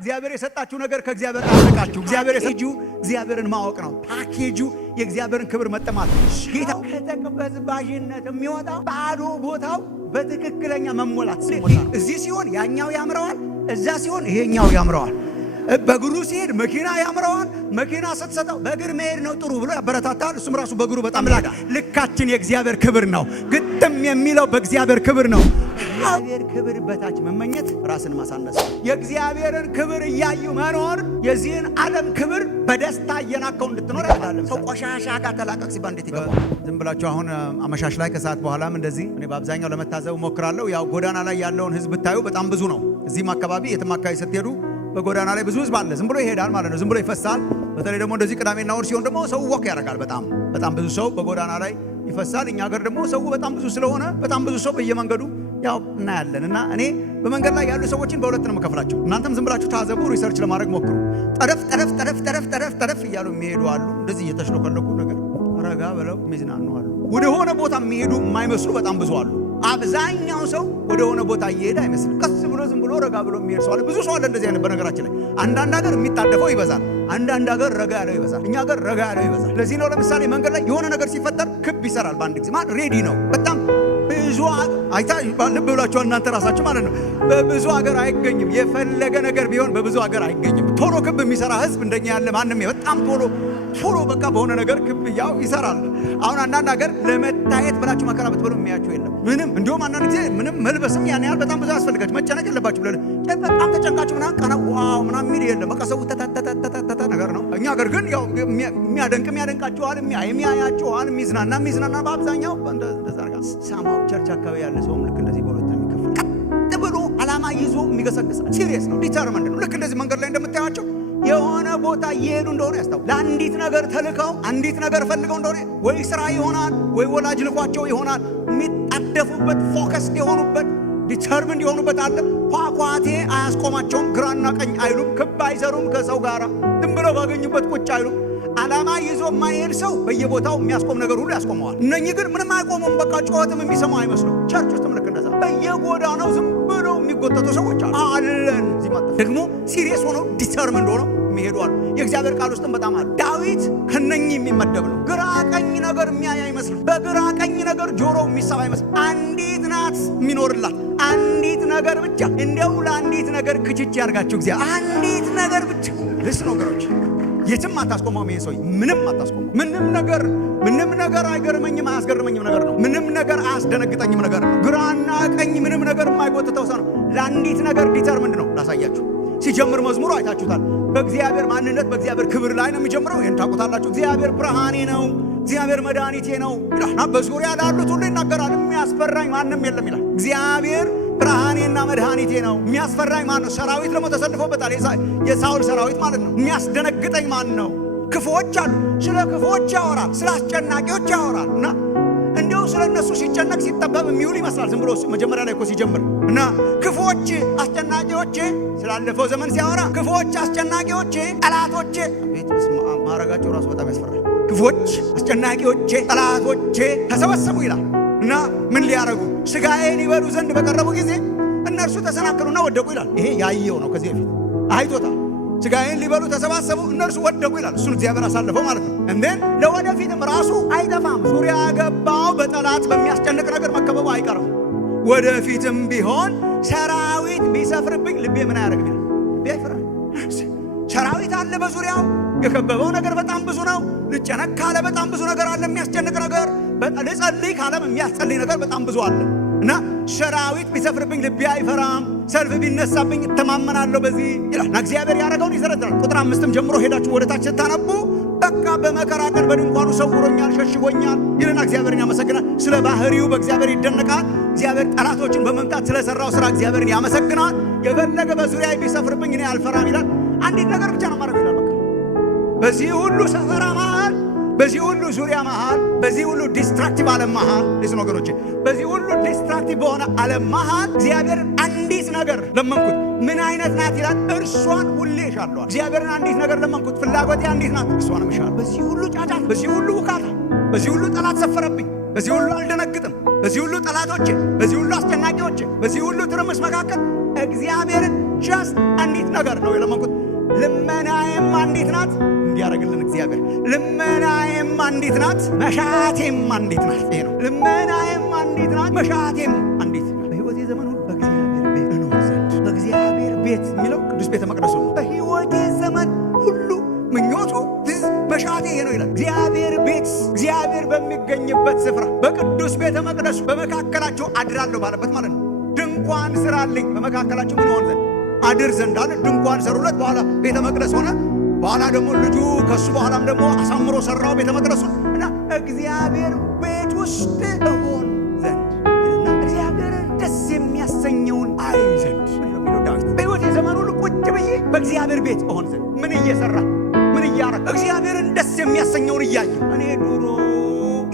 እግዚአብሔር የሰጣችሁ ነገር ከእግዚአብሔር አልነቃችሁ። እግዚአብሔር የሰጣችሁ እግዚአብሔርን ማወቅ ነው። ፓኬጁ የእግዚአብሔርን ክብር መጠማት። ጌታ ከተቀበዝባዥነት የሚወጣ ባዶ ቦታው በትክክለኛ መሞላት ሲሞላ እዚህ ሲሆን ያኛው ያምረዋል፣ እዛ ሲሆን ይሄኛው ያምረዋል። በእግሩ ሲሄድ መኪና ያምረዋል። መኪና ስትሰጠው በእግር መሄድ ነው ጥሩ ብሎ ያበረታታል። እሱም ራሱ በእግሩ በጣም ላዳ። ልካችን የእግዚአብሔር ክብር ነው። ግጥም የሚለው በእግዚአብሔር ክብር ነው። እግዚአብሔር ክብር በታች መመኘት ራስን ማሳነስ። የእግዚአብሔርን ክብር እያዩ መኖር የዚህን ዓለም ክብር በደስታ እየናከው እንድትኖር ያዳለም። ሰው ቆሻሻ ጋር ተላቀቅ ሲባል እንዴት ይገባል? ዝም ብላችሁ አሁን አመሻሽ ላይ ከሰዓት በኋላም እንደዚህ እኔ በአብዛኛው ለመታዘብ ሞክራለሁ። ያው ጎዳና ላይ ያለውን ህዝብ ብታዩ በጣም ብዙ ነው። እዚህም አካባቢ የትም አካባቢ ስትሄዱ በጎዳና ላይ ብዙ ህዝብ አለ። ዝም ብሎ ይሄዳል ማለት ነው። ዝም ብሎ ይፈሳል። በተለይ ደግሞ እንደዚህ ቅዳሜና እሑድ ሲሆን ደግሞ ሰው ወክ ያደርጋል። በጣም ብዙ ሰው በጎዳና ላይ ይፈሳል። እኛ ሀገር ደግሞ ሰው በጣም ብዙ ስለሆነ በጣም ብዙ ሰው በየመንገዱ ያው እናያለን። እና እኔ በመንገድ ላይ ያሉ ሰዎችን በሁለት ነው የምከፍላቸው። እናንተም ዝም ብላችሁ ታዘቡ፣ ሪሰርች ለማድረግ ሞክሩ። ጠረፍ እያሉ የሚሄዱ አሉ። እንደዚህ እየተሽለከለኩ ነገር ረጋ ብለው የሚዝናኑ አሉ። ወደ ሆነ ቦታ የሚሄዱ የማይመስሉ በጣም ብዙ አሉ። አብዛኛው ሰው ወደ ሆነ ቦታ እየሄደ አይመስልም። ቀስ ብሎ ዝም ብሎ ረጋ ብሎ የሚሄድ ሰው አለ። ብዙ ሰው አለ እንደዚህ አይነት። በነገራችን ላይ አንዳንድ ሀገር የሚጣደፈው ይበዛል፣ አንዳንድ ሀገር ረጋ ያለው ይበዛል። እኛ ሀገር ረጋ ያለው ይበዛል። ለዚህ ነው ለምሳሌ መንገድ ላይ የሆነ ነገር ሲፈጠር ክብ ይሰራል በአንድ ጊዜ። ማለት ሬዲ ነው። በጣም ብዙ አይታ ልብ ብላችኋል እናንተ ራሳችሁ ማለት ነው። በብዙ ሀገር አይገኝም። የፈለገ ነገር ቢሆን በብዙ ሀገር አይገኝም። ቶሎ ክብ የሚሰራ ህዝብ እንደኛ ያለ ማንም በጣም ቶሎ በቃ በሆነ ነገር ክብ ያው ይሰራል። አሁን አንዳንድ ሀገር ለመታየት ብላችሁ መከራ ብትበሉ የሚያችሁ የለም ምንም። እንዲሁም አንዳንድ ጊዜ ምንም መልበስም ያን ያህል በጣም ብዙ ያስፈልጋችሁ መጨነቅ የለባችሁ ብለን በጣም ተጨንቃችሁ ምናምን ቀና ዋው ምናምን የሚል የለም። በቃ ሰው ተተተተተተ ነገር ነው። እኛ ሀገር ግን ያው የሚያደንቃችኋል፣ የሚያያችኋል፣ የሚዝናና በአብዛኛው እንደዛ ጋር ሳማው ቸርች አካባቢ ያለ ሰውም ልክ እንደዚህ በሁለት የሚከፍል ቀጥ ብሎ ዓላማ ይዞ የሚገሰግስ ሲሪየስ ነው። ዲተርማንድ ነው። ልክ እንደዚህ መንገድ ላይ እንደምታያቸው የሆነ ቦታ እየሄዱ እንደሆነ ያስታውቃል። ለአንዲት ነገር ተልከው አንዲት ነገር ፈልገው እንደሆነ ወይ ስራ ይሆናል ወይ ወላጅ ልኳቸው ይሆናል። የሚጣደፉበት ፎከስድ የሆኑበት ዲተርሚንድ የሆኑበት አለ። ኳኳቴ አያስቆማቸውም። ግራና ቀኝ አይሉም። ክብ አይሰሩም። ከሰው ጋር ዝም ብለው ባገኙበት ቁጭ አይሉም። ዓላማ ይዞ የማይሄድ ሰው በየቦታው የሚያስቆም ነገር ሁሉ ያስቆመዋል። እነኚህ ግን ምንም አይቆሙም። በቃ ጩኸትም የሚሰሙ አይመስሉም። ቸርች ውስጥ ምልክ እንደዛ በየጎዳናው ዝም ብለው የሚጎተቱ ሰዎች አለን። እዚህ ማለት ደግሞ ሲሪየስ ሆነው ዲተርሚንድ ሆነው የሚሄዱ አሉ። የእግዚአብሔር ቃል ውስጥም በጣም አለ። ዳዊት ከነኚህ የሚመደብ ነው። ግራ ቀኝ ነገር የሚያይ አይመስልም። በግራ ቀኝ ነገር ጆሮው የሚሰማ አይመስልም። አንዲት ናት የሚኖርላት አንዲት ነገር ብቻ። እንደው ለአንዲት ነገር ክችች ያርጋችሁ እግዚአብሔር። አንዲት ነገር ብቻ ልስ ነገሮች የትም አታስቆመው። ይሄ ሰው ምንም አታስቆመው። ምንም ነገር አይገርመኝም፣ አያስገርመኝም ነገር ነው። ምንም ነገር አያስደነግጠኝም ነገር ነው። ግራና ቀኝ ምንም ነገር የማይጎትተው ሰው ነው። ለአንዲት ነገር ዲተርሚንድ ነው። ላሳያችሁ። ሲጀምር መዝሙሩ አይታችሁታል። በእግዚአብሔር ማንነት በእግዚአብሔር ክብር ላይ ነው የሚጀምረው። ይሄን ታውቁታላችሁ። እግዚአብሔር ብርሃኔ ነው፣ እግዚአብሔር መድኃኒቴ ነው ይላልና በዙሪያ ላሉት ሁሉ ይናገራል። የሚያስፈራኝ ማንም የለም ይላል። እግዚአብሔር ብርሃኔና መድኃኒቴ ነው። የሚያስፈራኝ ማን ነው? ሰራዊት ደግሞ ተሰልፎበታል። የሳውል ሰራዊት ማለት ነው። የሚያስደነግጠኝ ማን ነው? ክፉዎች አሉ። ስለ ክፉዎች ያወራል፣ ስለ አስጨናቂዎች ያወራል። እና እንዲሁ ስለ እነሱ ሲጨነቅ ሲጠበብ የሚውል ይመስላል ዝም ብሎ መጀመሪያ ላይ እኮ ሲጀምር እና ክፉዎች አስጨናቂዎቼ ስላለፈው ዘመን ሲያወራ ክፉዎች አስጨናቂዎቼ ጠላቶቼ ማረጋቸው ራሱ በጣም ያስፈራል። ክፉዎች አስጨናቂዎቼ ጠላቶቼ ተሰበሰቡ ይላል። እና ምን ሊያረጉ ስጋዬን ይበሉ ዘንድ በቀረቡ ጊዜ እነርሱ ተሰናከሉና ወደቁ ይላል። ይሄ ያየው ነው። ከዚህ በፊት አይቶታል። ስጋዬን ሊበሉ ተሰባሰቡ እነርሱ ወደቁ ይላል። እሱን እግዚአብሔር አሳልፈው ማለት ነው። እንዴን ለወደፊትም ራሱ አይጠፋም። ዙሪያ ገባው በጠላት በሚያስጨንቅ ነገር መከበቡ አይቀርም። ወደፊትም ቢሆን ሰራዊት ቢሰፍርብኝ ልቤ ምን አያደርግ ይላል። ልቤ አይፈራም። ሰራዊት አለ በዙሪያው። የከበበው ነገር በጣም ብዙ ነው። ልጨነቅ ካለ በጣም ብዙ ነገር አለ። የሚያስጨንቅ ነገር ልጸልይ ካለም የሚያስጸልይ ነገር በጣም ብዙ አለ። እና ሰራዊት ቢሰፍርብኝ ልቤ አይፈራም፣ ሰልፍ ቢነሳብኝ እተማመናለሁ በዚህ ይላል። እና እግዚአብሔር ያደረገውን ይዘረዝራል። ቁጥር 5 ጀምሮ ሄዳችሁ ወደ ታች ስታነቡ በቃ በመከራ ቀን በድንኳኑ ሰውሮኛል፣ ሸሽጎኛል ይልና እግዚአብሔርን ያመሰግናል። ስለ ባህሪው በእግዚአብሔር ይደነቃል። እግዚአብሔር ጠላቶችን በመምታት ስለሰራው ስራ እግዚአብሔርን ያመሰግናል። የፈለገ በዙሪያ ቢሰፍርብኝ እኔ አልፈራም ይላል። አንዲት ነገር ብቻ ነው ማድረግ ይላል። በቃ በዚህ ሁሉ ሰፈራ መሃል፣ በዚህ ሁሉ ዙሪያ መሃል፣ በዚህ ሁሉ ዲስትራክቲቭ ዓለም መሃል ዲስ ነገሮች በዚህ ሁሉ ዲስትራክቲቭ በሆነ ዓለም መሃል እግዚአብሔርን አንዲት ነገር ለመንኩት። ምን አይነት ናት ይላል? እርሷን ሁሌ እሻለሁ። እግዚአብሔርን አንዲት ነገር ለመንኩት። ፍላጎቴ አንዲት ናት፣ እርሷን እሻለሁ። በዚህ ሁሉ ጫጫታ፣ በዚህ ሁሉ ውካታ፣ በዚህ ሁሉ ጠላት ሰፈረብኝ፣ በዚህ ሁሉ አልደነግጥም። በዚህ ሁሉ ጠላቶቼ፣ በዚህ ሁሉ አስጨናቂዎቼ፣ በዚህ ሁሉ ትርምስ መካከል እግዚአብሔርን ጀስት አንዲት ነገር ነው የለመንኩት። ልመናዬም አንዲት ናት እንዲያደርግልን እግዚአብሔር። ልመናዬም አንዲት ናት፣ መሻቴም አንዲት ናት። ይሄ ነው። ልመናዬም አንዲት ናት፣ መሻቴም አንዲት ናት። በሕይወቴ ዘመን ሁሉ በእግዚአብሔር ቤት እኖር ዘንድ። በእግዚአብሔር ቤት የሚለው ቅዱስ ቤተ መቅደሱ ነው። በሕይወቴ ዘመን ሁሉ ምኞቱ መሻቴ ይሄ ነው ይላል። እግዚአብሔር ቤት፣ እግዚአብሔር በሚገኝበት ስፍራ በቅዱስ ቤተ መቅደሱ በመካከላቸው አድራለሁ ባለበት ማለት ነው። ድንኳን ስራልኝ በመካከላቸው ምን ሆን ዘንድ አድር ዘንድ አለ። ድንኳን ሰሩለት። በኋላ ቤተ መቅደስ ሆነ። በኋላ ደግሞ ልጁ ከሱ በኋላም ደግሞ አሳምሮ ሰራው ቤተ መቅደሱን እና እግዚአብሔር ቤት ውስጥ እሆን ዘንድ እና እግዚአብሔርን ደስ የሚያሰኘውን አይ ዘንድ የሚለው ዳዊት። በሕይወቴ ዘመን ሁሉ ቁጭ ብዬ በእግዚአብሔር ቤት እሆን ዘንድ ምን እየሰራ ምን እያረግ እግዚአብሔርን ደስ የሚያሰኘውን እያየ። እኔ ድሮ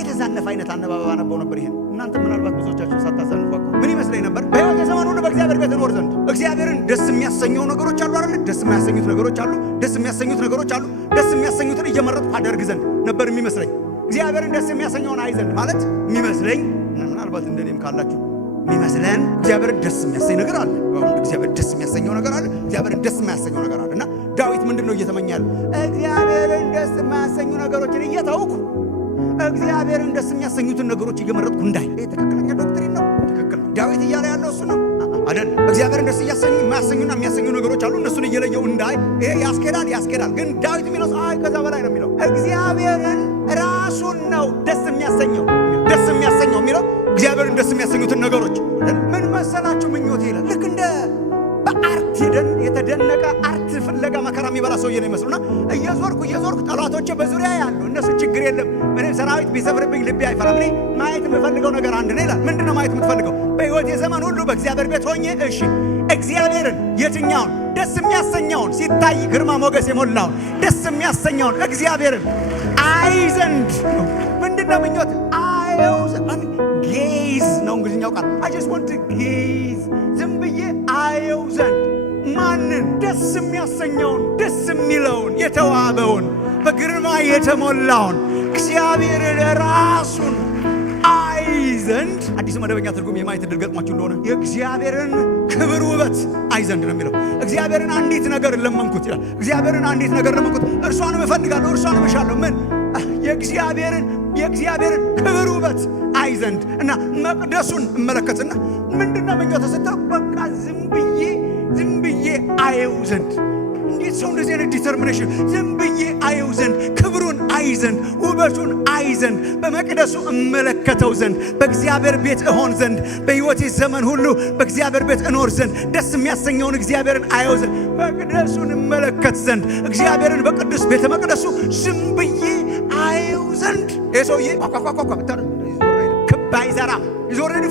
የተዛነፈ አይነት አነባበብ አነበው ነበር። ይሄን እናንተ ምናልባት ብዙዎቻችሁ ሳታዛንፉ ምን ይመስለኝ ነበር? በሕይወቴ ዘመን ሁሉ በእግዚአብሔር ቤት እኖር ዘንድ። እግዚአብሔርን ደስ የሚያሰኘው ነገሮች አሉ አይደል? ደስ የሚያሰኙት ነገሮች አሉ፣ ደስ የሚያሰኙት ነገሮች አሉ። ደስ የሚያሰኙትን እየመረጥኩ አደርግ ዘንድ ነበር የሚመስለኝ። እግዚአብሔርን ደስ የሚያሰኘውን አይ ዘንድ ማለት የሚመስለኝ፣ ምናልባት እንደኔም ካላችሁ የሚመስለን እግዚአብሔርን ደስ የሚያሰኝ ነገር አለ። እግዚአብሔር ደስ የሚያሰኘው ነገር አለ፣ እግዚአብሔርን ደስ የሚያሰኘው ነገር አለ። እና ዳዊት ምንድን ነው እየተመኛል? እግዚአብሔርን ደስ የሚያሰኙ ነገሮችን እየተውኩ እግዚአብሔርን ደስ የሚያሰኙትን ነገሮች እየመረጥኩ እንዳይ። ይሄ ትክክለኛ ዶክትሪን ነው። ትክክል ነው። ዳዊት እያለ ያለው እሱ ነው አይደል? እግዚአብሔርን ደስ የማያሰኙና የሚያሰኙ ነገሮች አሉ። እነሱን እየለየው እንዳይ። ይሄ ያስኬዳል። ግን ዳዊት የሚለው አይ ከዛ በላይ ነው የሚለው። እግዚአብሔርን ራሱን ነው ደስ የሚያሰኘው የሚለው እግዚአብሔርን ደስ የሚያሰኙትን ነገሮች ምን መሰላችሁ? ምኞቴ ይላል። ልክ እንደ በአርት የተደነቀ አርት ፍለጋ መከራ የሚበላ ሰውዬ ነው ይመስሉና እየዞርኩ ጠላቶቼ በዙሪያ ያሉ እነሱ ችግር የለም ምንም ሰራዊት ቢሰፍርብኝ ልቤ አይፈራም። እኔ ማየት የምፈልገው ነገር አንድ ነው ይላል። ምንድነው ማየት የምትፈልገው? በሕይወቴ ዘመን ሁሉ በእግዚአብሔር ቤት ሆኜ እሺ እግዚአብሔርን የትኛውን ደስ የሚያሰኘውን ሲታይ ግርማ ሞገስ የሞላውን ደስ የሚያሰኘውን እግዚአብሔርን አይ ዘንድ ነው። ምንድነው ምኞት? አየው ዘንድ ጌዝ ነው እንግሊዝኛው ቃል። I just want to gaze ዝም ብዬ አየው ዘንድ ማንን? ደስ የሚያሰኘውን ደስ የሚለውን የተዋበውን በግርማ የተሞላውን እግዚአብሔርን ራሱን አይ ዘንድ። አዲሱ መደበኛ ትርጉም የማየት ዕድል ገጥሟችሁ እንደሆነ የእግዚአብሔርን ክብር ውበት አይ ዘንድ ነው የሚለው። እግዚአብሔርን አንዲት ነገር ለመንኩት ይላል። እግዚአብሔርን አንዲት ነገር ለመንኩት፣ እርሷንም እፈልጋለሁ፣ እርሷንም እሻለሁ። ምን? የእግዚአብሔርን ክብር ውበት አይ ዘንድ እና መቅደሱን እመለከትና ምንድነው ምኞት ስትለው በቃ ዝም ብዬ አየው ዘንድ። እንዴት ሰው እንደዚህ አይነት ዲተርሚኔሽን! ዝም ብዬ አየው ዘንድ፣ ክብሩን አይ ዘንድ፣ ውበቱን አይ ዘንድ፣ በመቅደሱ እመለከተው ዘንድ፣ በእግዚአብሔር ቤት እሆን ዘንድ፣ በሕይወቴ ዘመን ሁሉ በእግዚአብሔር ቤት እኖር ዘንድ፣ ደስ የሚያሰኘውን እግዚአብሔርን አየው ዘንድ፣ መቅደሱን እመለከት ዘንድ፣ እግዚአብሔርን በቅዱስ ቤተ መቅደሱ ዝም ብዬ አየው ዘንድ። ይሄ ሰውዬ ቋቋቋቋ ብታረግ ክብ አይዘራም። ዞሬዲ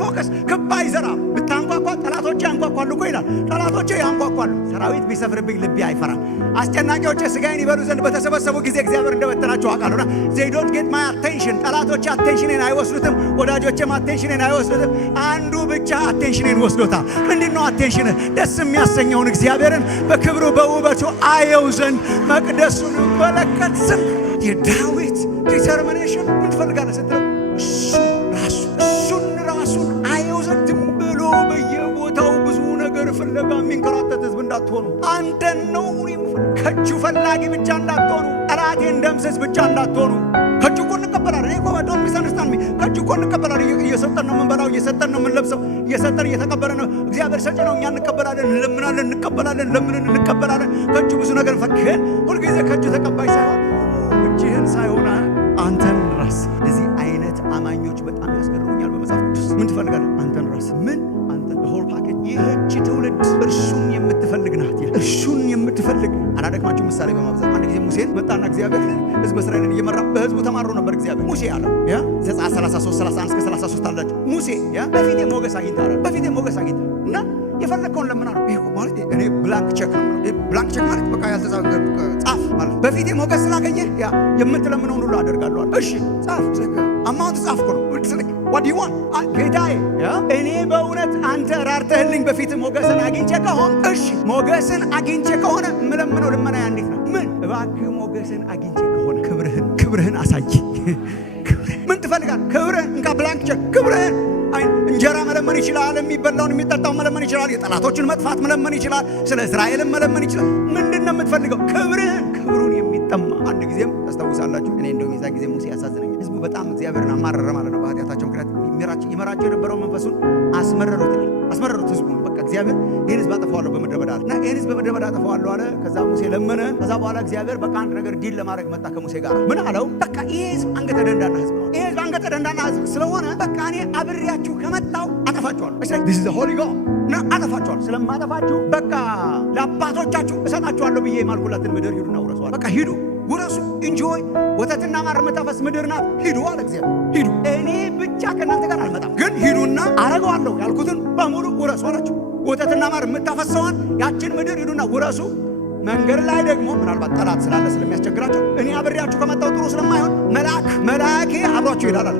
ፎከስ ክብ አይዘራም። ብታንኳኳ ጠላቶቼ ያንኳኳሉ እኮ ይላል። ጠላቶቼ ያንኳኳሉ። ሰራዊት ቢሰፍርብኝ ልቤ አይፈራም። አስጨናቂዎቼ ስጋዬን ይበሉ ዘንድ በተሰበሰቡ ጊዜ እግዚአብሔር እንደበተናቸው አውቃለሁና they don't get my attention። ጠላቶቼ አቴንሽኔን አይወስዱትም፣ ወዳጆቼም አቴንሽኔን አይወስዱትም። አንዱ ብቻ አቴንሽኔን ወስዶታል። ምንድነው አቴንሽን? ደስ የሚያሰኘውን እግዚአብሔርን በክብሩ በውበቱ አየው ዘንድ፣ መቅደሱን መለከት ዘንድ። የዳዊት ዲተርሚኔሽን ምን ትፈልጋለህ ስትለው እሱን ራሱን አየው ዘንድ። ዝም ብሎ በየቦታው ብዙ ነገር ፍለጋ የሚንከራተት ህዝብ እንዳትሆኑ። አንተን ነው ከእጁ ፈላጊ ብቻ እንዳትሆኑ። ጠላቴን ደምስስ ብቻ እንዳትሆኑ። ከእጁ እኮ እንቀበላለን። እኮ ዶንት ሚስአንደርስታንድ ሚ። ከእጁ እኮ እንቀበላለን። እየሰጠን ነው የምንበላው፣ እየሰጠን ነው የምንለብሰው፣ እየሰጠን እየተቀበለ ነው። እግዚአብሔር ሰጪ ነው። እኛ እንቀበላለን፣ እንለምናለን፣ እንቀበላለን፣ ለምንን እንቀበላለን። ከእጁ ብዙ ነገር ፈክህን። ሁልጊዜ ከእጁ ተቀባይ ሳይሆን እጅህን ሳይሆን አንተን ራስ። እዚህ አይነት አማኞች በጣም ያስገርሙኛል በመጽሐፍ ቅዱስ። ምን ትፈልጋለህ? አንተን ራስ። ምን? አንተን ሆል ፓኬጅ። ይህች ትውልድ እርሱን የምትፈልግ ናት። እርሱን የምትፈልግ አላደክማችሁ ምሳሌ በማብዛት አንድ ጊዜ ሙሴን መጣና እግዚአብሔር ሕዝብ እስራኤልን እየመራ በሕዝቡ ተማሮ ነበር። እግዚአብሔር ሙሴ አለው ዘጸአት 33 31 እስከ 33 አላችሁ። ሙሴ በፊቴ ሞገስ አግኝተሃል እና የፈለከውን ለምና ነው። ይሄ ማለት እኔ ብላንክ ቼክ ነው። ብላንክ ቼክ ማለት በቃ ያልተጻፈ ጻፍ ማለት። በፊቴ ሞገስ ስላገኘህ የምትለምነውን ሁሉ አደርጋለሁ። እሺ ጻፍ። አማውንት ጻፍኩ ነው። what do you want? ጌታዬ እኔ በእውነት አንተ ራርተህልኝ በፊት ሞገስን አግኝቼ ከሆነ እሺ፣ ሞገስን አግኝቼ ከሆነ የምለምነው ልመና እንዴት ነው? ምን? እባክህ ሞገስን አግኝቼ ከሆነ ክብርህን አሳይ። ምን ትፈልጋለህ? ክብርህን እንካ ብላንክ ቼክ ክብርህን እንጀራ መለመን ይችላል። የሚበላውን የሚጠጣውን መለመን ይችላል። የጠላቶችን መጥፋት መለመን ይችላል። ስለ እስራኤልን መለመን ይችላል። ምንድን ነው የምትፈልገው? ክብሩን የሚጠማ አንድ ጊዜም ታስታውሳላችሁ። እኔ እንደውም የዛ ጊዜ ሙሴ ያሳዝነኛል። ህዝቡ በጣም እግዚአብሔርን አማረረ ማለት ነው። በኃጢአታቸው ምክንያት ይመራቸው የነበረው መንፈሱን አስመረሩት ህዝቡን። በቃ እግዚአብሔር ይህን ህዝብ አጠፋዋለሁ በምድረ በዳ እና ይህን ህዝብ በምድረ በዳ አጠፋዋለሁ አለ። ከዛ ሙሴ ለመነ። ከዛ በኋላ እግዚአብሔር በቃ አንድ ነገር ዲል ለማድረግ መጣ ከሙሴ ጋር። ምን አለው? በቃ ይህ ህዝብ አንገተ ደንዳና ህዝብ ነው። ይህ ህዝብ አንገተ ደንዳና ህዝብ ስለሆነ በቃ እኔ አብሬያችሁ ከመጣሁ አጠፋችኋለሁ። this is the holy God እና አጠፋችኋለሁ። ስለማጠፋችሁ በቃ ለአባቶቻችሁ እሰጣችኋለሁ ብዬ የማልኩላትን ምድር ሂዱና ውረሱዋል። በቃ ሂዱ ውረሱ፣ እንጆይ ወተትና ማር የምታፈስ ምድር ናት። ሂዱ አለ እግዚአብሔር። ሂዱ፣ እኔ ብቻ ከእናንተ ጋር አልመጣም፣ ግን ሂዱና አረገዋለሁ ያልኩትን በሙሉ ውረሱ አላችሁ። ወተትና ማር የምታፈሰዋን ያችን ምድር ሂዱና ውረሱ። መንገድ ላይ ደግሞ ምናልባት ጠላት ስላለ ስለሚያስቸግራቸው እኔ አብሬያችሁ ከመጣሁ ጥሩ ስለማይሆን መልአኬ አብሯችሁ ይሄዳል አለ።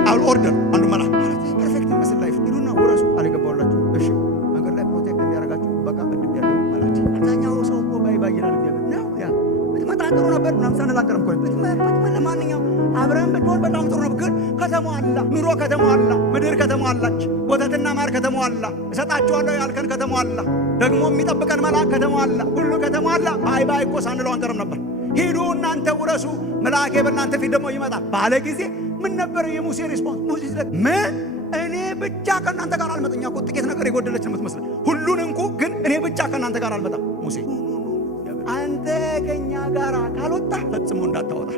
ቃል ኦርደር አንዱ መልአክ ማለት ፐርፌክት መስል ላይፍ ሂዱና ውረሱ አለ። ገባውላችሁ? እሺ መንገድ ላይ ፕሮቴክት እንዲያደርጋችሁ በቃ በድብ ያለው ማለት አብዛኛው ሰው እኮ ባይባይላል እግዚአብሔር ነው ያ ጥሩ ነበር ምናምን ሳንላቀርም እኮ ለማንኛውም አብረን ብትሆን በጣም ጥሩ ነበር። ግን ከተሟላ ኑሮ ከተሟላ ምድር ከተሟላች ወተትና ማር ከተሟላ እሰጣችኋለሁ ያልከን ከተሟላ ደግሞ የሚጠብቀን መልአክ ከተሟላ ሁሉ ከተሟላ ባይ እኮ ሳንለው አንቀርም ነበር። ሂዱ እናንተ ውረሱ፣ መልአኬ በእናንተ ፊት ደግሞ ይመጣል ባለ ጊዜ ምን ነበር የሙሴ ሪስፖንስ? ሙሴ ምን እኔ ብቻ ከእናንተ ጋር አልመጣም። እኛ እኮ ጥቂት ነገር የጎደለች ነው የምትመስለን። ሁሉን እንኩ ግን እኔ ብቻ ከእናንተ ጋር አልመጣም። ሙሴ አንተ ከኛ ጋር ካልወጣ ፈጽሞ እንዳታወጣ።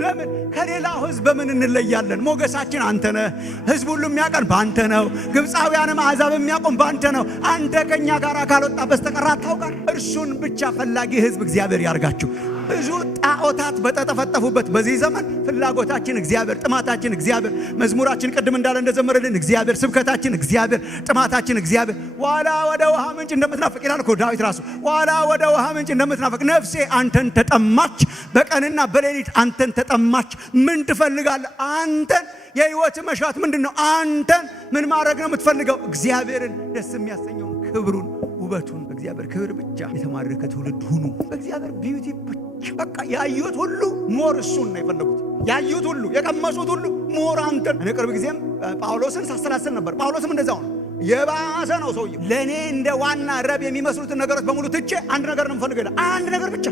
ለምን ከሌላው ህዝብ በምን እንለያለን? ሞገሳችን አንተ ነህ። ህዝብ ሁሉ የሚያቀን በአንተ ነው። ግብፃውያንም አሕዛብ የሚያቆም በአንተ ነው። አንተ ከኛ ጋር ካልወጣ በስተቀር አታውቃል። እርሱን ብቻ ፈላጊ ህዝብ እግዚአብሔር ያርጋችሁ። ብዙ ጣዖታት በተጠፈጠፉበት በዚህ ዘመን ፍላጎታችን እግዚአብሔር፣ ጥማታችን እግዚአብሔር፣ መዝሙራችን ቅድም እንዳለ እንደዘመረልን እግዚአብሔር፣ ስብከታችን እግዚአብሔር፣ ጥማታችን እግዚአብሔር። ዋላ ወደ ውሃ ምንጭ እንደምትናፍቅ ይላል እኮ ዳዊት ራሱ። ዋላ ወደ ውሃ ምንጭ እንደምትናፍቅ ነፍሴ አንተን ተጠማች፣ በቀንና በሌሊት አንተን ተጠማች። ምን ትፈልጋለህ? አንተን። የህይወት መሻት ምንድን ነው? አንተን ምን ማድረግ ነው የምትፈልገው? እግዚአብሔርን ደስ የሚያሰኘውን ክብሩን፣ ውበቱን በእግዚአብሔር ክብር ብቻ የተማረከ ትውልድ ሁኑ። በእግዚአብሔር ቢዩቲ ብቻ በቃ ያዩት ሁሉ ሞር እሱን ነው የፈለጉት። ያዩት ሁሉ የቀመሱት ሁሉ ሞር አንተን። እኔ ቅርብ ጊዜም ጳውሎስን ሳሰላስል ነበር። ጳውሎስም እንደዛው ነው። የባሰ ነው ሰውየው። ለእኔ እንደ ዋና ረብ የሚመስሉትን ነገሮች በሙሉ ትቼ አንድ ነገር ነው የምፈልገው ይላል። አንድ ነገር ብቻ።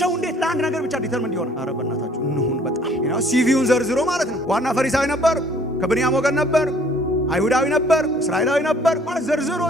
ሰው እንዴት ለአንድ ነገር ብቻ ዲተርሚንድ ይሆናል? ኧረ በእናታችሁ እንሁን። በጣም ሲቪውን ዘርዝሮ ማለት ነው። ዋና ፈሪሳዊ ነበር፣ ከብንያም ወገን ነበር፣ አይሁዳዊ ነበር፣ እስራኤላዊ ነበር ማለት ዘርዝሮ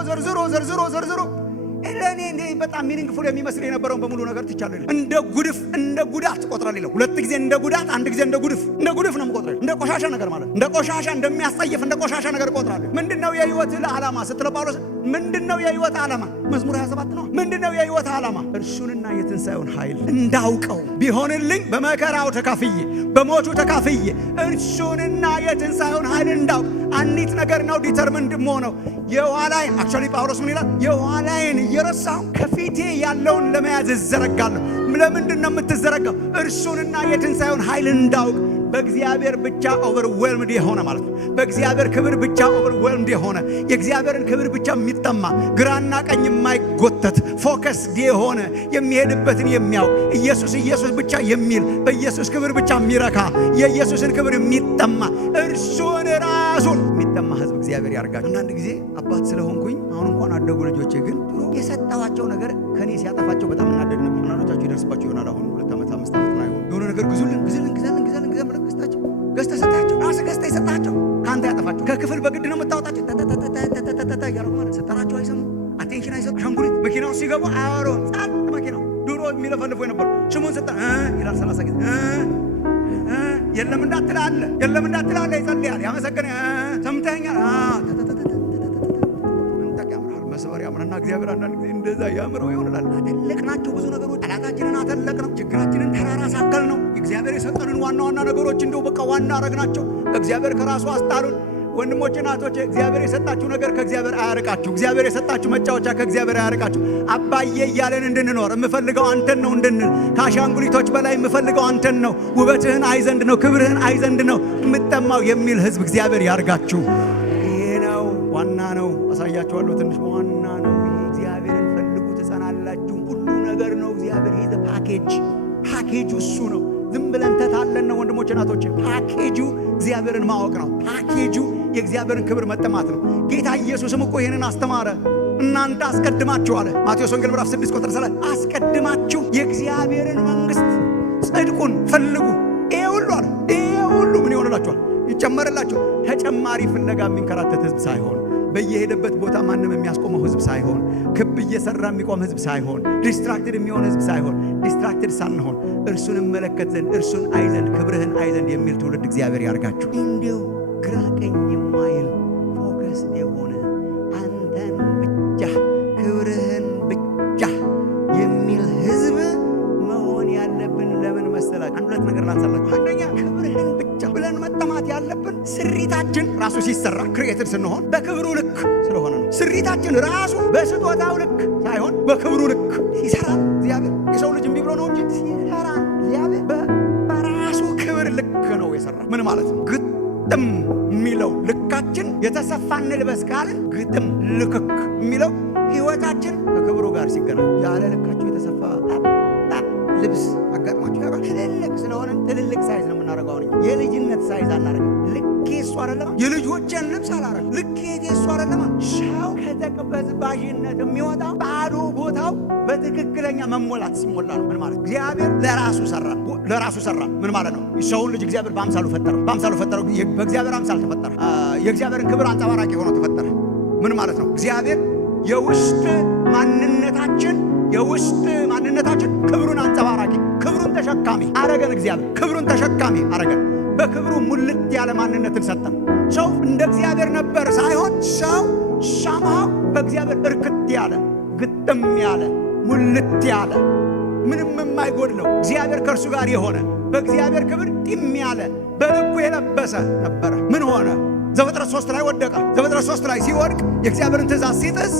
ለእኔ በጣም ሚኒንግፉል የሚመስል የነበረውን በሙሉ ነገር ትቻለሁ። እንደ ጉዳት ቆጥራለሁ። ሁለት ጊዜ እንደ ጉዳት፣ አንድ ጊዜ እንደ ጉድፍ ነው የምቆጥረው። እንደ ቆሻሻ ነገር ማለት እንደ ቆሻሻ እንደሚያስጠይፍ እንደ ቆሻሻ ነገር ቆጥራለሁ። ምንድነው የህይወት ዓላማ ስትለው ጳውሎስ ምንድነው የህይወት ዓላማ? መዝሙር 27 ነው። ምንድነው የህይወት ዓላማ? እርሱንና የትንሣኤውን ኃይል እንዳውቀው ቢሆንልኝ በመከራው ተካፍዬ በሞቱ ተካፍዬ እርሱንና የትንሣኤውን ኃይል እንዳውቅ አንዲት ነገር ነው ዲተርሚንድ የምሆነው። የኋላዬን አክቹዋሊ ጳውሎስ ምን ይላል? የኋላዬን እየረሳሁ ከፊቴ ያለውን ለመያዝ እዘረጋለሁ። ለምንድን ነው የምትዘረጋው? እርሱንና የትንሣኤውን ኃይል እንዳውቅ። በእግዚአብሔር ብቻ ኦቨርዌልምድ የሆነ ማለት ነው። በእግዚአብሔር ክብር ብቻ ኦቨርዌልምድ የሆነ የእግዚአብሔርን ክብር ብቻ የሚጠማ ግራና ቀኝ የማይጎተት ፎከስ የሆነ የሚሄድበትን የሚያውቅ ኢየሱስ ብቻ የሚል በኢየሱስ ክብር ብቻ የሚረካ የኢየሱስን ክብር የሚጠማ እርሱን ራሱን የሚጠማ ህዝብ እግዚአብሔር ያርጋችሁ። አንዳንድ ጊዜ አባት ስለሆንኩኝ አሁን እንኳን አደጉ ልጆቼ ግን የሰጠዋቸው ነገር ከኔ ሲያጠፋቸው በጣም እናደድ ነበር። አንዳንዶቻችሁ ይደርስባቸው ይሆናል። አሁን 2 ዓመት 5 ዓመት ነው አይሆን የሆነ ነገር ግዙልን ገዝተህ ሰጣቸው። ራስህ ገዝተህ ሰጣቸው። ከአንተ ያጠፋቸው። ከክፍል በግድ ነው የምታወጣቸው። እያሉ ማለት ሰጠራቸው አይሰሙ፣ አቴንሽን አይሰጡ። አሻንጉሊት መኪናው ሲገቡ አያወሩም። ጸጥ መኪናው ድሮ የሚለፈልፉ የነበሩ ስሙን ሰጠ ይላል 30 ጊዜ የለም እንዳትላለ ይጸልያል፣ ያመሰግነ ሰምተኛል። መንጠቅ ያምራል፣ መስበር ያምራልና እግዚአብሔር አንዳንድ ጊዜ እንደዛ ያምረው ይሆናል። አተለቅናቸው ብዙ ነገሮች ጠላታችንን አተለቅነው፣ ችግራችንን ተራራ ሳከል ነው። እግዚአብሔር የሰጠንን ዋና ነገሮች እንደው በቃ ዋና አረግናቸው። እግዚአብሔር ከራሱ አስጣሉን። ወንድሞቼ እናቶቼ፣ እግዚአብሔር የሰጣችሁ ነገር ከእግዚአብሔር አያርቃችሁ። እግዚአብሔር የሰጣችሁ መጫወቻ ከእግዚአብሔር አያርቃችሁ። አባዬ እያለን እንድንኖር የምፈልገው አንተን ነው እንድንል፣ ከአሻንጉሊቶች በላይ የምፈልገው አንተን ነው። ውበትህን አይ ዘንድ ነው፣ ክብርህን አይ ዘንድ ነው የምጠማው የሚል ህዝብ እግዚአብሔር ያርጋችሁ። ይሄ ነው ዋና ነው። አሳያችኋለሁ። ትንሽ ዋና ነው። እግዚአብሔርን ፈልጉ ትጸናላችሁ። ሁሉ ነገር ነው እግዚአብሔር። ይሄ ፓኬጁ እሱ ነው። ዝም ብለን ተታለን ነው ወንድሞች እናቶች። ፓኬጁ እግዚአብሔርን ማወቅ ነው። ፓኬጁ የእግዚአብሔርን ክብር መጠማት ነው። ጌታ ኢየሱስም እኮ ይህንን አስተማረ። እናንተ አስቀድማችሁ አለ ማቴዎስ ወንጌል ምዕራፍ 6 ቁጥር 3 አስቀድማችሁ የእግዚአብሔርን መንግሥት ጽድቁን ፈልጉ፣ ይሄ ሁሉ አለ ይሄ ሁሉ ምን ይሆንላችኋል? ይጨመርላችኋል። ተጨማሪ ፍለጋ የሚንከራተት ህዝብ ሳይሆን፣ በየሄደበት ቦታ ማንም የሚያስቆመው ህዝብ ሳይሆን፣ ክብ እየሰራ የሚቆም ህዝብ ሳይሆን፣ ዲስትራክትድ የሚሆን ህዝብ ሳይሆን፣ ዲስትራክትድ ሳንሆን እርሱን እመለከት ዘንድ እርሱን አይ ዘንድ ክብርህን አይ ዘንድ የሚል ትውልድ እግዚአብሔር ያርጋችሁ። እንዲሁ ግራ ቀኝ የማይል ፎከስ የሆነ አንተን ብቻ ክብርህን ብቻ የሚል ህዝብ መሆን ያለብን ለምን መሰላችሁ? አንድ ሁለት ነገር ላንሳላችሁ። አንደኛ ክብርህን ብቻ ብለን መጠማት ያለብን ስሪታችን ራሱ ሲሰራ ክሪኤትድ ስንሆን በክብሩ ልክ ስለሆነ ነው። ስሪታችን ራሱ በስጦታው ልክ ሳይሆን በክብሩ ልክ ሲሰራ እግዚአብሔር የሰው ልጅ እምቢ ብሎ ነው እንጂ ሲሰራ እግዚአብሔር በራሱ ክብር ልክ ነው የሰራ። ምን ማለት ነው? ግጥም የሚለው ልካችን የተሰፋ እንልበስ ካልን ግጥም ልክክ የሚለው ህይወታችን ከክብሩ ጋር ሲገናኝ ያለ ልካችሁ የተሰፋ ልብስ አጋጥሟችሁ ያውቃል? ትልልቅ ስለሆነ ትልልቅ ሳይዝ ነው የምናደርገው። የልጅነት ሳይዝ አናደርግም። ልኬ እሱ አይደለማ። የልጆችን ልብስ አላረግም። ልኬ እሱ አይደለማ። ሰው ከተቅበዝባዥነት የሚወጣው ባዶ ቦታው በትክክለኛ መሞላት ሲሞላ ነው። ምን ማለት? እግዚአብሔር ለራሱ ሰራ። ምን ማለት ነው? ሰውን ልጅ እግዚአብሔር በአምሳሉ ፈጠረው። በእግዚአብሔር አምሳል ተፈጠረ። የእግዚአብሔርን ክብር አንጸባራቂ ሆኖ ተፈጠረ። ምን ማለት ነው? እግዚአብሔር የውስጥ ማንነታችን ክብሩን አንጸባራቂ፣ ክብሩን ተሸካሚ አረገን። እግዚአብሔር ክብሩን ተሸካሚ አረገን። በክብሩ ሙልት ያለ ማንነትን ሰጠን። ሰው እንደ እግዚአብሔር ነበር ሳይሆን ሰው ሻማው በእግዚአብሔር እርክት ያለ፣ ግጥም ያለ፣ ሙልት ያለ፣ ምንም የማይጎድለው እግዚአብሔር ከእርሱ ጋር የሆነ በእግዚአብሔር ክብር ጢም ያለ በልኩ የለበሰ ነበረ። ምን ሆነ? ዘፍጥረት 3 ላይ ወደቀ። ዘፍጥረት 3 ላይ ሲወድቅ የእግዚአብሔርን ትእዛዝ ሲጥስ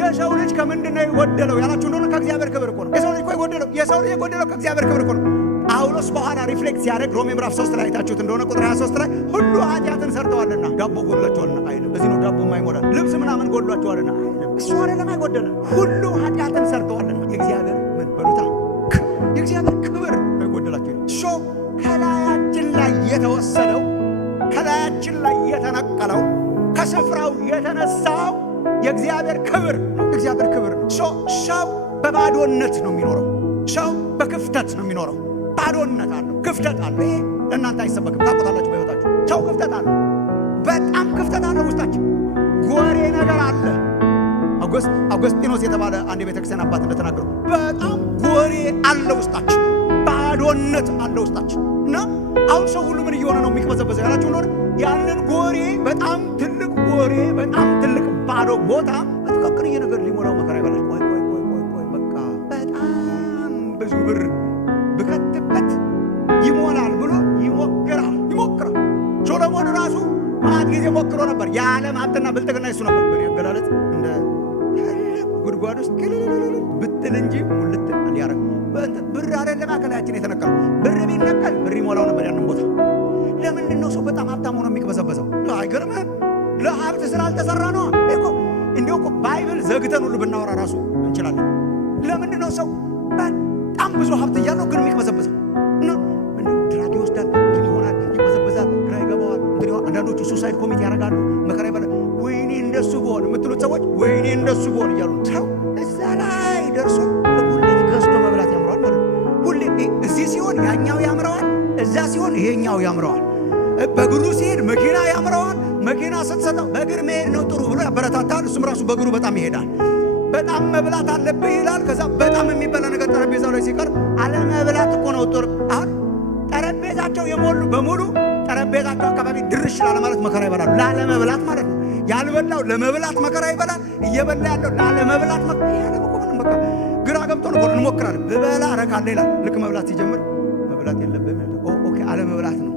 የሰው ልጅ ከምንድነው የጎደለው ያላችሁ እንደሆነ ከእግዚአብሔር ክብር እኮ ነው። የሰው ልጅ የጎደለው ከእግዚአብሔር ክብር እኮ ነው። ጳውሎስ በኋላ ሪፍሌክት ሲያደርግ ሮሜ ምዕራፍ 3 ላይ አይታችሁት እንደሆነ ቁጥር 23 ላይ ሁሉ ኃጢአትን ሰርተዋልና ዳቦ ጎድሏቸዋልና አይልም። በዚህ ነው ዳቦ የማይሞላ ልብስ ምናምን ጎድሏቸዋልና አይልም። እሱ አይደለም አይጎደለ፣ ሁሉ ኃጢአትን ሰርተዋልና የእግዚአብሔር ምን በሉታ የእግዚአብሔር ክብር አይጎደላቸው። ሶ ከላያችን ላይ የተወሰደው ከላያችን ላይ የተነቀለው ከስፍራው የተነሳው የእግዚአብሔር ክብር ነው። የእግዚአብሔር ክብር ነው። ሰው በባዶነት ነው የሚኖረው። ሰው በክፍተት ነው የሚኖረው። ባዶነት አለው፣ ክፍተት አለው። ይሄ ለእናንተ አይሰበክም፣ ታውቁታላችሁ በሕይወታችሁ። ሰው ክፍተት አለው፣ በጣም ክፍተት አለው። ውስጣችን ጎሬ ነገር አለ። አውገስጢኖስ የተባለ አንድ የቤተክርስቲያን አባት እንደተናገሩ በጣም ጎሬ አለ ውስጣችን፣ ባዶነት አለ ውስጣችን። እና አሁን ሰው ሁሉ ምን እየሆነ ነው የሚቅበዘበዘው ያላችሁ እንደሆነ ያንን ጎሬ በጣም ትልቅ ጎሬ በጣም ትልቅ ባዶ ቦታ በትክክል ነገር ሊሞላው መከራ ይበላል። ቆይ በቃ በጣም ብዙ ብር ብከትበት ይሞላል ብሎ ይሞክራል። ሶሎሞን ራሱ ማት ጊዜ ሞክሮ ነበር። የዓለም ሀብትና ብልጥግና ይሱ ነበር። በእኔ አገላለጽ እንደ ትልቅ ጉድጓድ ውስጥ ብትል እንጂ ሙልት ሊያረግ ብር አይደለም አካላችን የተነቀለ። ብር ቢነቀል ብር ይሞላው ነበር ያንን ቦታ። ለምንድን ነው ሰው በጣም ሀብታም ሆኖ የሚቅበዘበዘው? አይገርምህም? ለሀብት ስላልተሰራ ነው እኮ። እንዲሁ እኮ ባይብል ዘግተን ሁሉ ብናወራ ራሱ እንችላለን። ለምንድን ነው ሰው በጣም ብዙ ሀብት እያለው ግን የሚቅበዘበዘው? ድራግ ይወስዳል፣ እንትን ይሆናል፣ ይቅበዘበዛል፣ ግራ ይገባዋል። አንዳንዶቹ ሱሳይድ ኮሚቴ ያደርጋሉ፣ መከራ ይበላል። ወይኔ እንደሱ ብሆን የምትሉት ሰዎች ወይኔ እንደሱ ብሆን እያሉ ሰው እዛ ላይ ደርሶ ሁሌት ገዝቶ መብላት ያምረዋል ማለት ነው። ሁሌ እዚህ ሲሆን ያኛው ያምረዋል፣ እዛ ሲሆን ይሄኛው ያምረዋል። በእግሩ ሲሄድ መኪና ያምረዋል። መኪና ስትሰጠው በእግር መሄድ ነው ጥሩ ብሎ ያበረታታል። እሱም ራሱ በእግሩ በጣም ይሄዳል። በጣም መብላት አለብህ ይላል። ከዛ በጣም የሚበላ ነገር ጠረጴዛው ላይ ሲቀር አለመብላት እኮ ነው ጥሩ። አሁን ጠረጴዛቸው የሞሉ በሙሉ ጠረጴዛቸው አካባቢ ድርሽ ላለማለት መከራ ይበላሉ። ላለመብላት ማለት ነው። ያልበላው ለመብላት መከራ ይበላል። እየበላ ያለው ላለመብላት መከራ ያለው ምንም በቃ ግራ ገብቶ ነው። እንሞክራለን። ብበላ እረካለሁ ይላል። ልክ መብላት ሲጀምር መብላት የለብህም ኦኬ አለመብላት ነው።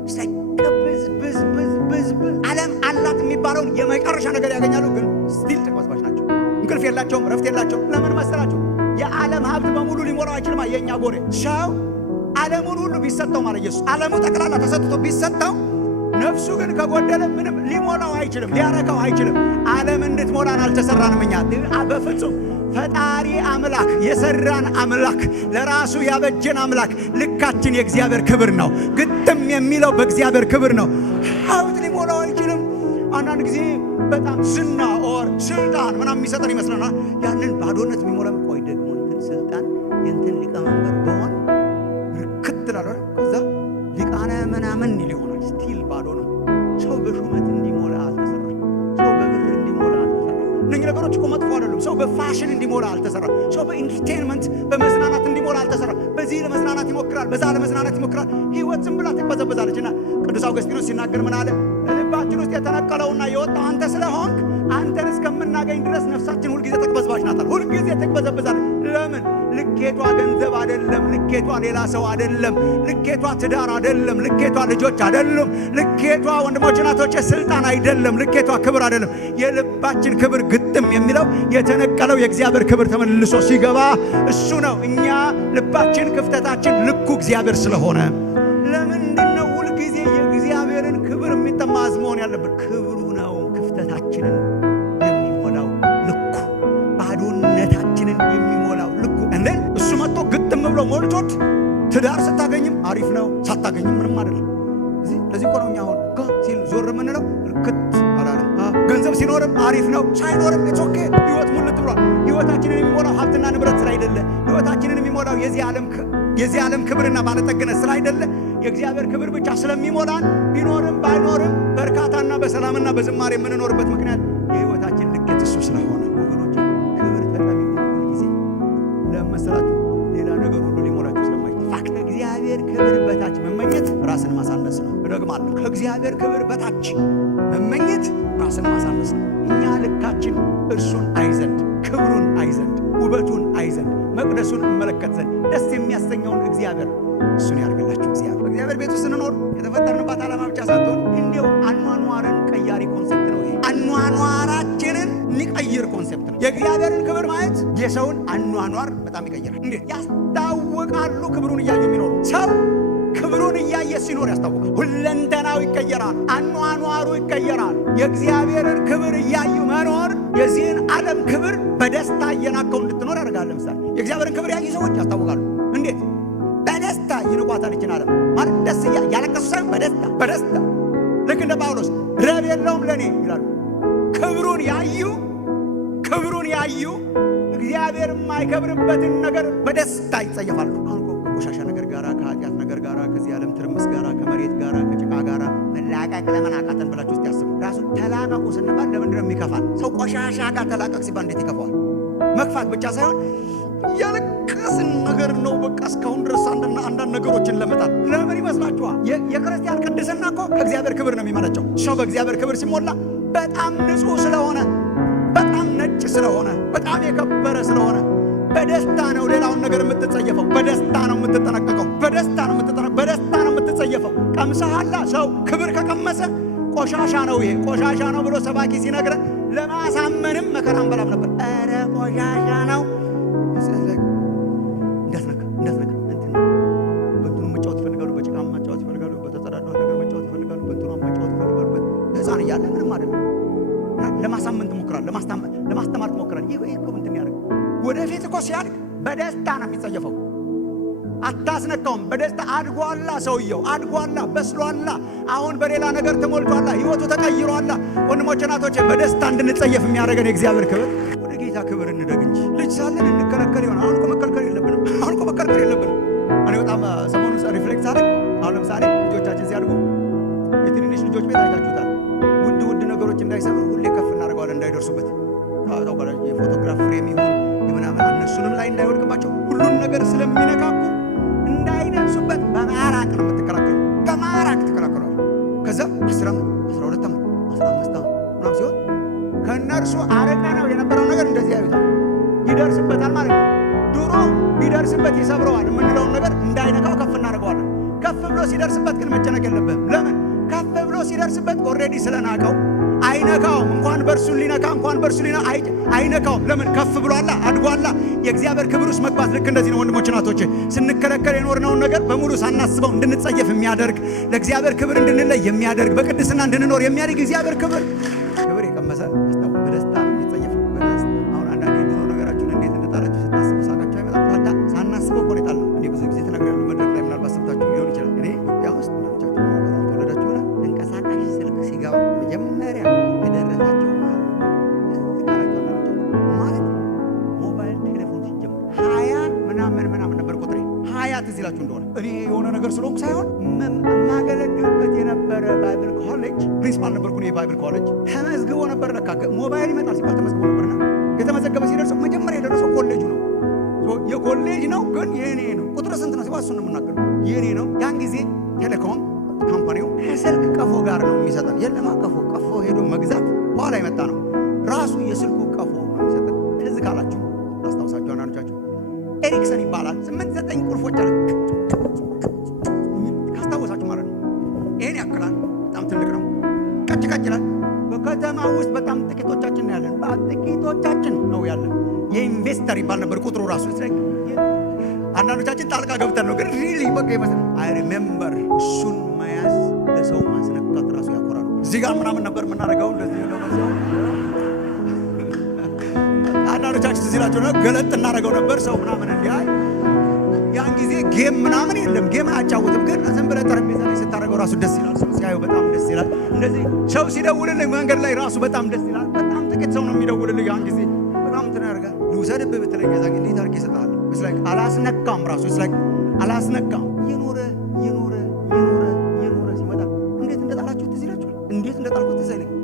ዓለም አላት የሚባለውን የመጨረሻ ነገር ያገኛሉ። ግን ስቲል ተቅበዝባዥ ናቸው። እንቅልፍ የላቸውም፣ ረፍት የላቸውም። ለምን መሰላቸው? የዓለም ሀብት በሙሉ ሊሞላው አይችልም። የእኛ ጎሬ ሰው ዓለሙን ሁሉ ቢሰጠው ማለት ኢየሱስ ዓለሙ ጠቅላላ ተሰጥቶ ቢሰጠው ነፍሱ ግን ከጎደለ ምንም ሊሞላው አይችልም፣ ሊያረካው አይችልም። ዓለም እንድትሞላን አልተሰራንም እኛ በፍጹም። ፈጣሪ አምላክ የሰራን አምላክ ለራሱ ያበጀን አምላክ ልካችን የእግዚአብሔር ክብር ነው። ግጥም የሚለው በእግዚአብሔር ክብር ነው። ሀብት ሊሞላው አይችልም። አንዳንድ ጊዜ በጣም ዝና ኦር ስልጣን ምናምን የሚሰጠን ይመስለናል። ያንን ባዶነት የሚሞላው ቆይ ደግሞ እንትን ስልጣን የእንትን ሊቀመንበር በሆን ርክት ላለ ከዛ ሊቃነ ምናምን ይሆናል። ስቲል ባዶ ነው። ሰው በሹመት እንዲሞላ አልተሰራ። ሰው በብር እንዲሞላ አልተሰራ። እነኚህ ነገሮች እኮ መጥፎ አይደሉም። ሰው በፋሽን እንዲሞላ አልተሰራ። ሰው በኢንተርቴንመንት በመዝናናት እንዲሞላ አልተሰራ። በዚህ ለመዝናናት ይሞክራል፣ በዛ ለመዝናናት ይሞክራል። ህይወት ዝም ብላ ትበዘበዛለች። እና ቅዱስ አውግስጢኖስ ሲናገር ምን አለ? ልባችን ውስጥ የተነቀለውና የወጣው አንተ ስለሆንክ አንተን እስከምናገኝ ድረስ ነፍሳችን ሁልጊዜ ተቅበዝባዥ ናት። ሁልጊዜ ትቅበዘበዛለች። ለምን? ልኬቷ ገንዘብ አይደለም። ልኬቷ ሌላ ሰው አይደለም። ልኬቷ ትዳር አይደለም። ልኬቷ ልጆች አይደለም። ልኬቷ ወንድሞች እናቶች ስልጣን አይደለም። ልኬቷ ክብር አይደለም። የልባችን ክብር ግጥም የሚለው የተነቀለው የእግዚአብሔር ክብር ተመልሶ ሲገባ እሱ ነው። እኛ ልባችን ክፍተታችን ልኩ እግዚአብሔር ስለሆነ ለምንድነው ሁልጊዜ የእግዚአብሔርን ክብር የሚጠማዝ መሆን ያለብን? ክብሩ ነው ክፍተታችንን የሚሞላው ልኩ፣ ባዶነታችንን የሚሞላው ልኩ። እንደን እሱ መጥቶ ግጥም ብሎ ሞልቶት ትዳር ስታገኝም አሪፍ ነው፣ ሳታገኝም ምንም አይደለም። ለዚህ እኮ ነው እኛ አሁን ሲል ዞር የምንለው። ልክት አላለም። ገንዘብ ሲኖርም አሪፍ ነው፣ ሳይኖርም ኦኬ። ህይወት ሙልት ብሏል። ህይወታችንን የሚሞላው ሀብትና ንብረት ስላይደለ፣ ህይወታችንን የሚሞላው የዚህ ዓለም ክብርና ባለጠግነት ስላይደለ የእግዚአብሔር ክብር ብቻ ስለሚሞላን ቢኖርም ባይኖርም በእርካታና በሰላምና በዝማሬ የምንኖርበት ምክንያት የህይወታችን ልኬት እሱ ስለሆነ ወገኖች፣ ክብር ተጠሚ ሁሉ ጊዜ ለመሰላችሁ ሌላ ነገር ሁሉ ሊሞላችሁ ስለማይችል ፋክት ከእግዚአብሔር ክብር በታች መመኘት ራስን ማሳነስ ነው። እደግማለሁ፣ ከእግዚአብሔር ክብር በታች መመኘት ራስን ማሳነስ ነው። እኛ ልካችን እርሱን አይዘንድ፣ ክብሩን አይዘንድ፣ ውበቱን አይዘንድ፣ መቅደሱን እመለከት ዘንድ ደስ የሚያሰኘውን እግዚአብሔር እሱን ያርግላችሁ። በእግዚአብሔር ቤት ውስጥ ስንኖር የተፈጠርንባት ዓላማ ብቻ ሳትሆን እንዲያው አኗኗርን ቀያሪ ኮንሴፕት ነው። ይሄ አኗኗራችንን የሚቀይር ኮንሴፕት ነው። የእግዚአብሔርን ክብር ማየት የሰውን አኗኗር በጣም ይቀይራል። እንዴት ያስታውቃሉ? ክብሩን እያዩ የሚኖሩ ሰው ክብሩን እያየ ሲኖር ያስታውቃል። ሁለንተናው ይቀየራል፣ አኗኗሩ ይቀየራል። የእግዚአብሔርን ክብር እያዩ መኖር የዚህን ዓለም ክብር በደስታ እየናከው እንድትኖር ያደርጋል። ለምሳሌ የእግዚአብሔርን ክብር ያዩ ሰዎች ያስታውቃሉ። እንዴት? በደስታ ይንቋታል። ይችላል ማለት ደስ ያለቀሱ ሳይሆን በደስታ ልክ እንደ ጳውሎስ ረብ የለውም ለኔ ይላሉ። ክብሩን ያዩ እግዚአብሔር የማይከብርበትን ነገር በደስታ ይጸየፋሉ። አሁን ከቆሻሻ ነገር ጋራ፣ ከኃጢአት ነገር ጋራ፣ ከዚህ ዓለም ትርምስ ጋራ፣ ከመሬት ጋራ፣ ከጭቃ ጋራ መላቀቅ ለምን አቃተን ብላችሁ እስቲ አስቡ። ራሱ ተላቀቁ ስንባል ለምንድን ነው የሚከፋል? ሰው ቆሻሻ ጋር ተላቀቅ ሲባል እንዴት ይከፋዋል? መክፋት ብቻ ሳይሆን ያለቀስን ነገር ነው። በቃ እስካሁን ድረስ አንዳንድ ነገሮችን ለመጣል ለምን ይመስላችኋል? የክርስቲያን ቅድስና እኮ ከእግዚአብሔር ክብር ነው የሚመነጨው። ሰው በእግዚአብሔር ክብር ሲሞላ በጣም ንጹሕ ስለሆነ፣ በጣም ነጭ ስለሆነ፣ በጣም የከበረ ስለሆነ በደስታ ነው ሌላውን ነገር የምትጸየፈው። በደስታ ነው የምትጠነቀቀው። በደስታ ነው የምትጸየፈው። ቀምሰሃላ። ሰው ክብር ከቀመሰ ቆሻሻ ነው ይሄ ቆሻሻ ነው ብሎ ሰባኪ ሲነግረን ለማሳመንም መከራ እንበላም ነበር። ኧረ ቆሻሻ ነው እንዳትነካ እንትን በእንትኑ መጫወት ይፈልጋሉ፣ በጭቃ መጫወት ይፈልጋሉ፣ በተጸዳዳው ነገር መጫወት ይፈልጋሉ፣ በእንትኑ መጫወት ይፈልጋሉ። ሕፃን እያለ ምንም አይደለም። ለማሳመን ትሞክራለህ፣ ለማስተማር ትሞክራለህ። ይሄ እኮ እንትን ያደርግ ወደፊት እኮ ሲያድግ በደስታ ነው የሚጸየፈው። አታስነካውም። በደስታ አድጓላ፣ ሰውየው አድጓላ፣ በስሏላ፣ አሁን በሌላ ነገር ተሞልቷላ፣ ህይወቱ ተቀይሯላ። ወንድሞቼ እናቶቼ፣ በደስታ እንድንጸየፍ የሚያደርገን የእግዚአብሔር ክብር። ወደ ጌታ ክብር እንደግ እንጂ ልጅ ሳለን እንከለከል ይሆናል። አሁን እኮ መከልከል የለብንም። እኔ በጣም ሰሞኑን ሪፍሌክት አደረግ። አሁን ለምሳሌ ልጆቻችን ሲያድጉ የትንንሽ ልጆች ቤት አይታችሁታል። ውድ ነገሮች እንዳይሰብሩ ሁሌ ከፍ እናደርገዋለን፣ እንዳይደርሱበት። የፎቶግራፍ ፍሬም ይሁን ምናምን እነሱንም ላይ እንዳይወድቅባቸው ሁሉን ነገር ስለሚነካኩ እንዳይደርሱበት በማራቅ ነው የምትከላከሉ። በማራቅ ትከላከሏል። ከዛ 10 ዓመት 12 ዓመት 15 ዓመት ምናምን ሲሆን ከእነርሱ አረቀ ነው የነበረው ነገር እንደዚህ ያዩታል፣ ይደርስበታል ማለት ነው። ድሮ ቢደርስበት ይሰብረዋል የምንለውን ነገር እንዳይነካው ከፍ እናደርገዋለን። ከፍ ብሎ ሲደርስበት ግን መጨነቅ የለብህም። ለምን? ከፍ ብሎ ሲደርስበት ኦልሬዲ ስለናቀው አይነካውም። እንኳን በእርሱ ሊነካ አይነካውም። ለምን? ከፍ ብሏላ፣ አድጓላ። የእግዚአብሔር ክብር ውስጥ መግባት ልክ እንደዚህ ነው ወንድሞች እናቶቼ። ስንከለከል የኖርነውን ነገር በሙሉ ሳናስበው እንድንጸየፍ የሚያደርግ፣ ለእግዚአብሔር ክብር እንድንለይ የሚያደርግ፣ በቅድስና እንድንኖር የሚያደርግ እግዚአብሔር ክብር የቀመሰ በደስታ ነው የሚጸየፈው። በደስታ አሁን አንዳንዴ የድሮ ነገራችሁን እንዴት ትዝ ይላችሁ እንደሆነ እኔ የሆነ ነገር ስለሆንኩ ሳይሆን ማገለግልበት የነበረ ባይብል ኮሌጅ ፕሪንሲፓል ነበርኩ። የባይብል ኮሌጅ ተመዝግቦ ነበር። ለካ ሞባይል ይመጣል ሲባል ተመዝግቦ ነበርና የተመዘገበ ሲደርሰው መጀመሪያ የደረሰው ኮሌጁ ነው። የኮሌጅ ነው ግን የኔ ነው። ቁጥር ስንት ነው ሲባል እሱን ነው የምናገረው። የኔ ነው። ያን ጊዜ ቴሌኮም ካምፓኒው ከስልክ ቀፎ ጋር ነው የሚሰጠን። የለማ ቀፎ ሄዶ መግዛት በኋላ የመጣ ነው። ራሱ የስልኩ ቀፎ ነው የሚሰጠን። ትዝ ካላችሁ አስታውሳችሁ አንዳንዶቻችሁ ኤሪክሰን ይባላል። 8-9 ቁልፎች አለ ካስታወሳችሁ ማለት ነው። ይሄን ያክላል። በጣም ትልቅ ነው። ቀጭ ይላል። በከተማ ውስጥ በጣም ጥቂቶቻችን ነው ያለን። ጥቂቶቻችን ነው ያለን። የኢንቨስተር ይባል ነበር ቁጥሩ ራሱ። አንዳንዶቻችን ጣልቃ ገብተን ነው ግን ሪሊ በቃ ይመስል አይ ሪሜምበር እሱን መያዝ ለሰው ማስነካት ራሱ ያኮራል። እዚህ ጋር ምናምን ነበር የምናደርገው እንደዚህ ነው ማለት ነው። አንዳንዶቻችን እዚህ ላቸው ነው ገለጥ እናደርገው ነበር ሰው ምናምን እንዲያይ። ያን ጊዜ ጌም ምናምን የለም። ጌም አያጫውትም ግን ዝም ብለህ ጠረጴዛ ላይ ስታደርገው ራሱ ደስ ይላል። ሰው ሲያየው በጣም ደስ ይላል። እንደዚህ ሰው ሲደውልልህ መንገድ ላይ ራሱ በጣም ደስ ይላል። በጣም ጥቂት ሰው ነው የሚደውልልህ ያን ጊዜ በጣም እንትን ያደርጋል። ልውሰድብህ ብትለኝ ዛ እንዴት አድርጌ እሰጥሃለሁ? አላስነካም ራሱ አላስነካም። የኖረ ሲመጣ እንዴት እንደጣላችሁ ትዝ ይላችኋል። እንዴት እንደጣልኩት ትዝ አይለኝም።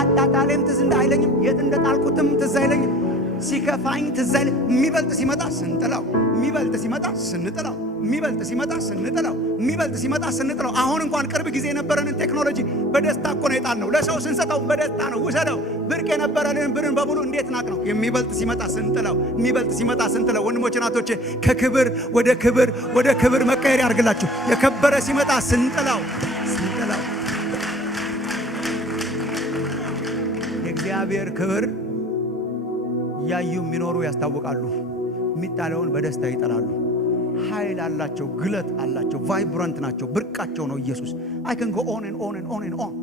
አጣጣሌም ትዝ አይለኝም። የት እንደጣልኩትም ትዝ አይለኝም። ሲከፋኝ ትዝ አይለኝም። የሚበልጥ ሲመጣ ስንጥለው፣ የሚበልጥ ሲመጣ ስንጥለው፣ የሚበልጥ ሲመጣ ስንጥለው፣ የሚበልጥ ሲመጣ ስንጥለው። አሁን እንኳን ቅርብ ጊዜ የነበረንን ቴክኖሎጂ በደስታ እኮ ነው የጣልነው። ለሰው ስንሰጠው በደስታ ነው። ውሰደው ብርቅ የነበረንን ብርን በሙሉ እንዴት ናቅ ነው። የሚበልጥ ሲመጣ ስንጥለው፣ የሚበልጥ ሲመጣ ስንጥለው። ወንድሞች ናቶቼ ከክብር ወደ ክብር ወደ ክብር መቀየር ያርግላችሁ። የከበረ ሲመጣ ስንጥለው። የእግዚአብሔር ክብር ያዩ የሚኖሩ ያስታውቃሉ። የሚጣለውን በደስታ ይጠላሉ። ኃይል አላቸው፣ ግለት አላቸው፣ ቫይብራንት ናቸው። ብርቃቸው ነው ኢየሱስ። አይ ካን ጎ ኦን ኤንድ ኦን ኤንድ ኦን ኤንድ ኦን